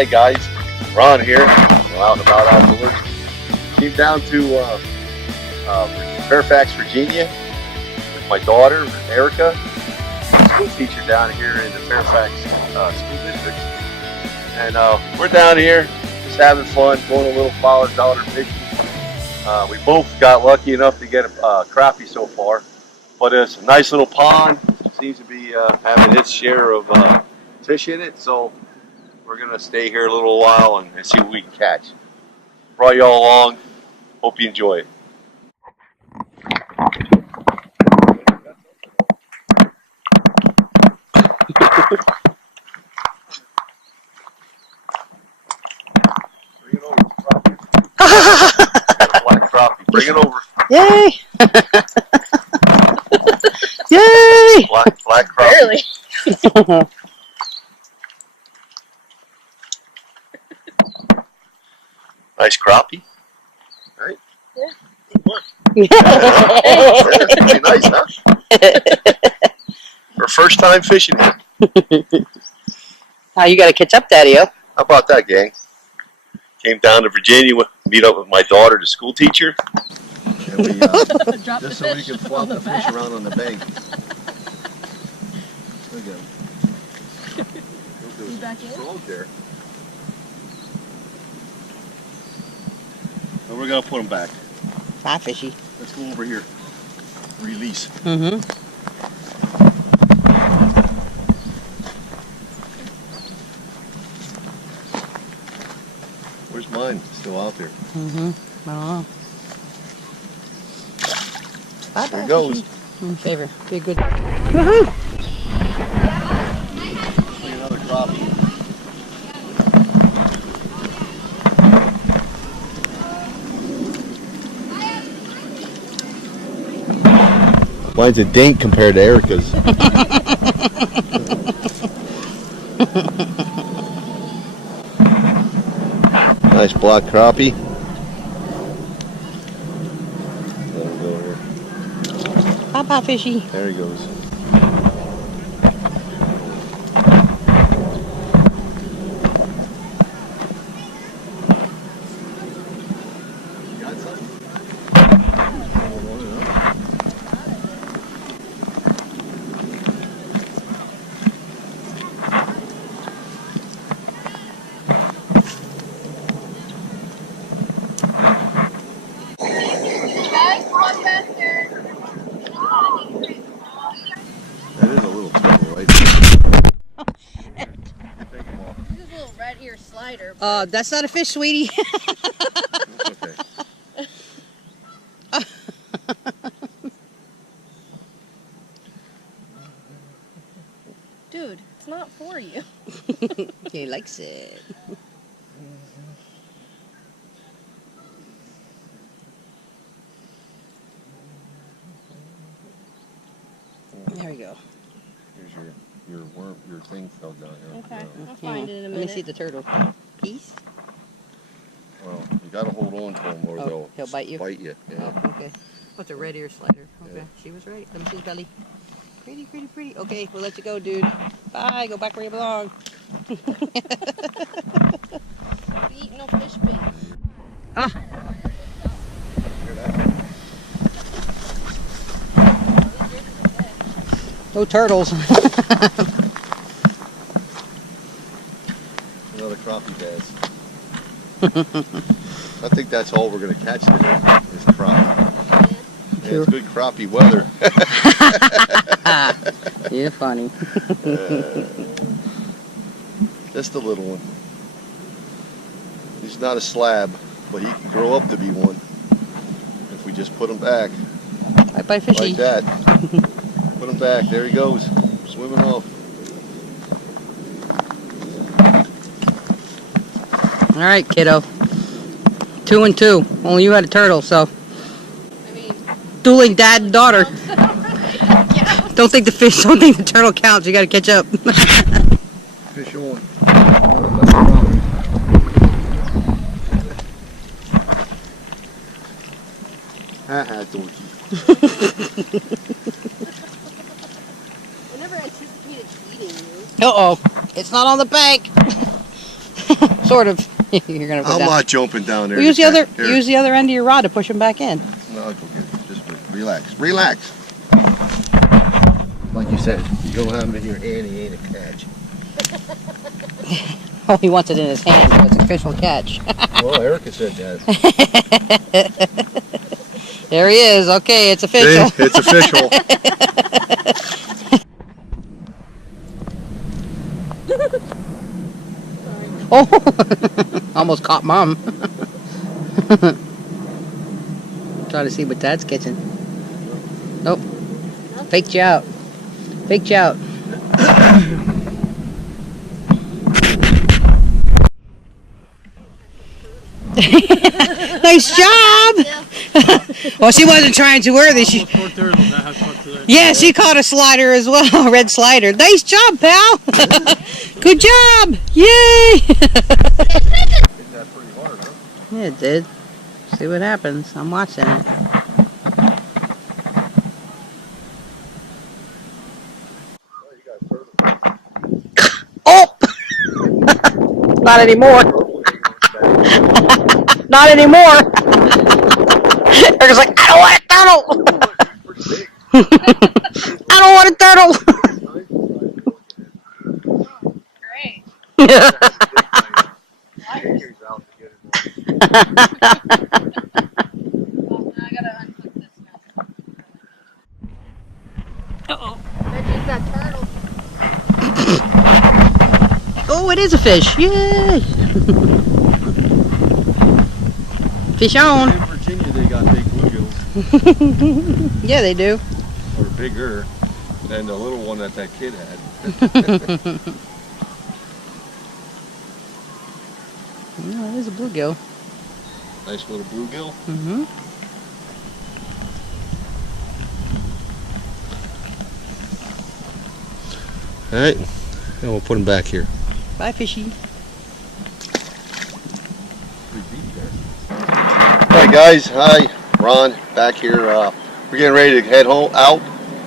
Hi guys, Ron here. We're out and about outdoors. Came down to Fairfax, Virginia with my daughter, Erica, school teacher down here in the Fairfax school district. And we're down here just having fun, going a little father-daughter fishing. We both got lucky enough to get a crappie so far, but it's a nice little pond. Seems to be having its share of fish in it, so we're gonna stay here a little while and see what we can catch. Brought you all along. Hope you enjoy it. Bring it over, crappie. Got a black crappie. Bring it over. Yay! Yay! Black crappie. Barely. Nice crappie. Right? Yeah. Good work. Yeah, pretty nice, huh? For first time fishing here. Oh, you gotta catch up, Daddy-o. How about that, gang? Came down to Virginia to meet up with my daughter, the school teacher. And we, just so we can flop the fish around on the bank. There we go. You back in? Out there. And we're gonna put them back. Hi, fishy. Let's go over here. Release. Mm-hmm. Where's mine? Still out there. Mm-hmm. I don't know. Bye, There it goes. In favor. Be a good. Woohoo! See another crappie. Mine's a dink compared to Erica's. Nice black crappie. Let him go here. Bye, fishy. There he goes. Got something? That is a little turtle, right? This is a little red ear slider. That's not a fish, sweetie. Okay. Dude, it's not for you. He likes it. There we go. Here's your worm, your thing fell down here. Okay, Yeah. I'll find it in a Let me minute. see the turtle. Peace. Well, you gotta hold on to him or Oh, he'll bite you? Bite you, yeah. Oh, okay. What's a red ear slider? Okay, Yeah. she was right. Let me see his belly. Pretty, pretty, pretty. Okay, we'll let you go, dude. Bye. Go back where you belong. We eat no fish bait. Ah. Hear that? No turtles. Another crappie bass. I think that's all we're gonna catch today is crappie. Yeah, it's good crappie weather. You're funny. Just a little one. He's not a slab, but he can grow up to be one if we just put him back Bye, fishy. like that. Put him back. There he goes, swimming off. All right, kiddo. 2 and 2. Only you had a turtle, so. I mean, Dueling dad and daughter. yeah. Don't think the turtle counts. You gotta catch up. Fish on. Ha donkey. I never anticipated eating you. Uh-oh. It's not on the bank. Sort of. You're gonna go I'm down. not jumping down there. Well, use the other. Here. Use the other end of your rod to push him back in. No, I'll go get it. Just relax. Relax. Like you said, you don't have him in your hand, he ain't a catch. Oh, he wants it in his hand, so it's an official catch. Well, Erica said that. There he is. Okay, it's official. See? It's official. Oh, almost caught Mom. Try to see what Dad's catching. Nope. Faked you out. Faked you out. Nice job. Well, she wasn't trying too early. Yeah, she caught a slider as well, a red slider. Nice job, pal. Good job. Yay. Yeah, it did. See what happens. I'm watching it. Oh! Not anymore. Not anymore. Eric's like, I don't want a turtle. I don't want a turtle. Great. Well, now I gotta unclick this mess. Uh-oh. Bet you got turtle. Oh, it is a fish. Yay. Fish on. In Virginia, they got big bluegills. Yeah, they do. Or bigger than the little one that kid had. No, it is a bluegill. Nice little bluegill. Mm-hmm. All right, and we'll put him back here. Bye, fishy. Hi guys, hi, Ron, back here. We're getting ready to head home out.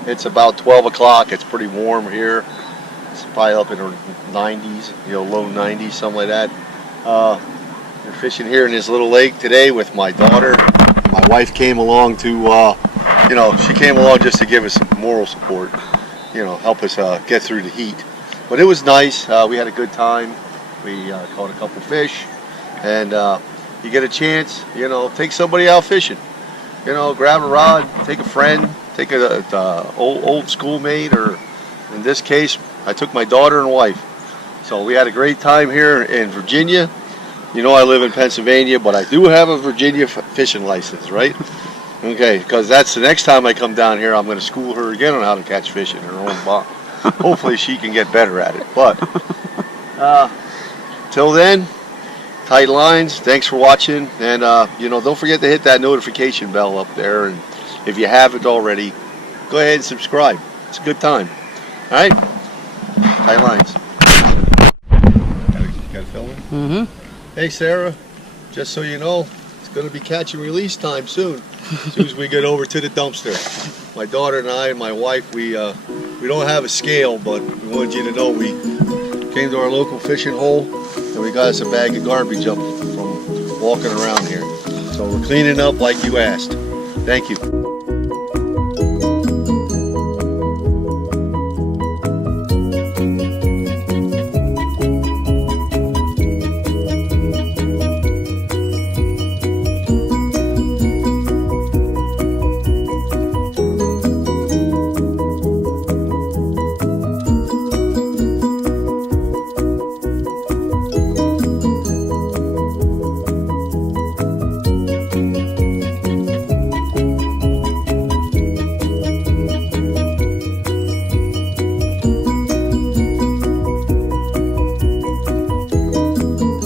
It's about 12 o'clock. It's pretty warm here. It's probably up in the 90s, low 90s, something like that. We're fishing here in this little lake today with my daughter. My wife came along to, she came along just to give us some moral support, help us get through the heat. But it was nice. We had a good time. We caught a couple fish, and you get a chance, take somebody out fishing. Grab a rod, take a friend, take a old schoolmate, or in this case, I took my daughter and wife. So we had a great time here in Virginia. I live in Pennsylvania, but I do have a Virginia fishing license, right? Okay, because that's the next time I come down here, I'm going to school her again on how to catch fish in her own pond. Hopefully she can get better at it. But till then, tight lines. Thanks for watching, and don't forget to hit that notification bell up there. And if you haven't already, go ahead and subscribe. It's a good time. All right, tight lines. Got it filming? Mm-hmm. Hey Sarah, just so you know, it's going to be catch and release time soon. As soon as we get over to the dumpster. My daughter and I and my wife, we don't have a scale, but we wanted you to know we came to our local fishing hole and we got us a bag of garbage up from walking around here. So we're cleaning up like you asked. Thank you.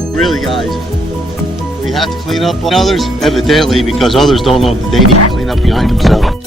Really, guys, we have to clean up on others, evidently, because others don't know that they need to clean up behind themselves.